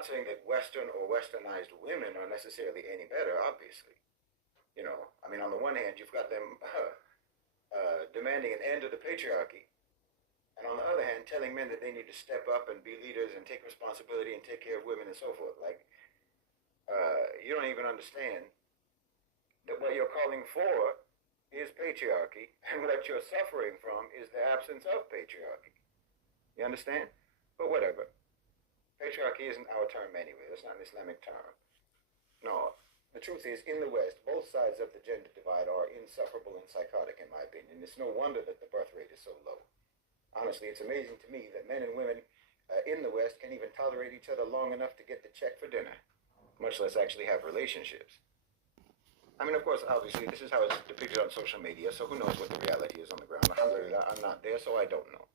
not saying that Western or Westernized women are necessarily any better, obviously. I mean, on the one hand, you've got them demanding an end to the patriarchy, and on the other hand, telling men that they need to step up and be leaders and take responsibility and take care of women and so forth. Like, you don't even understand that what you're calling for is patriarchy, and what you're suffering from is the absence of patriarchy. You understand? But whatever. Patriarchy isn't our term anyway. That's not an Islamic term. No. The truth is, in the West, both sides of the gender divide are insufferable and psychotic, in my opinion. It's no wonder that the birth rate is so low. Honestly, it's amazing to me that men and women in the West can even tolerate each other long enough to get the check for dinner, much less actually have relationships. I mean, of course, obviously, this is how it's depicted on social media, so who knows what the reality is on the ground. Alhamdulillah, I'm not there, so I don't know.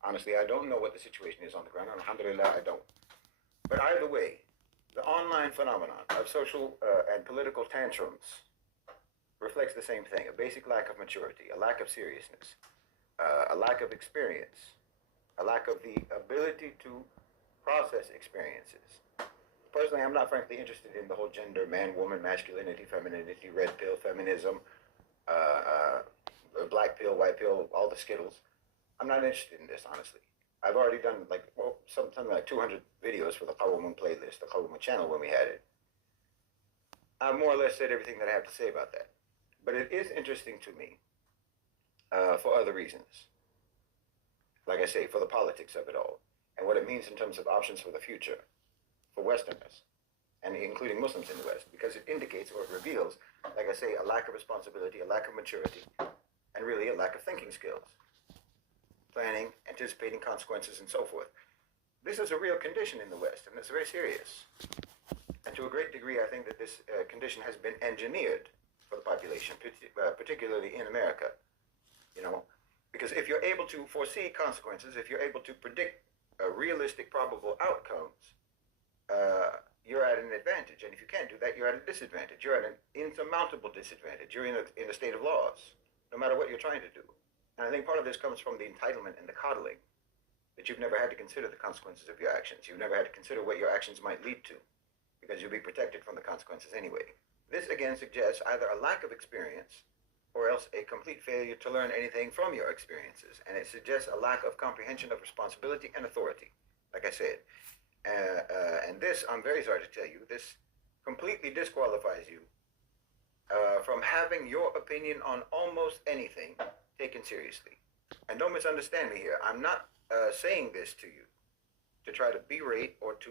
Honestly, I don't know what the situation is on the ground. Alhamdulillah, I don't. But either way, the online phenomenon of social and political tantrums reflects the same thing: a basic lack of maturity, a lack of seriousness, a lack of experience, a lack of the ability to process experiences. Personally, I'm not frankly interested in the whole gender, man, woman, masculinity, femininity, red pill, feminism, black pill, white pill, all the skittles. I'm not interested in this, honestly. I've already done something like 200 videos for the Qawwamun playlist, the Qawwamun channel when we had it. I've more or less said everything that I have to say about that. But it is interesting to me for other reasons. Like I say, for the politics of it all, and what it means in terms of options for the future, for Westerners, and including Muslims in the West, because it indicates or it reveals, like I say, a lack of responsibility, a lack of maturity, and really a lack of thinking skills. Planning, anticipating consequences, and so forth. This is a real condition in the West, and it's very serious. And to a great degree, I think that this condition has been engineered for the population, particularly in America. Because if you're able to foresee consequences, if you're able to predict realistic, probable outcomes, you're at an advantage. And if you can't do that, you're at a disadvantage. You're at an insurmountable disadvantage. You're in a state of loss, no matter what you're trying to do. And I think part of this comes from the entitlement and the coddling, that you've never had to consider the consequences of your actions. You've never had to consider what your actions might lead to, because you'll be protected from the consequences anyway. This again suggests either a lack of experience or else a complete failure to learn anything from your experiences. And it suggests a lack of comprehension of responsibility and authority, like I said. And this, I'm very sorry to tell you, this completely disqualifies you from having your opinion on almost anything taken seriously. And don't misunderstand me here. I'm not saying this to you to try to berate or to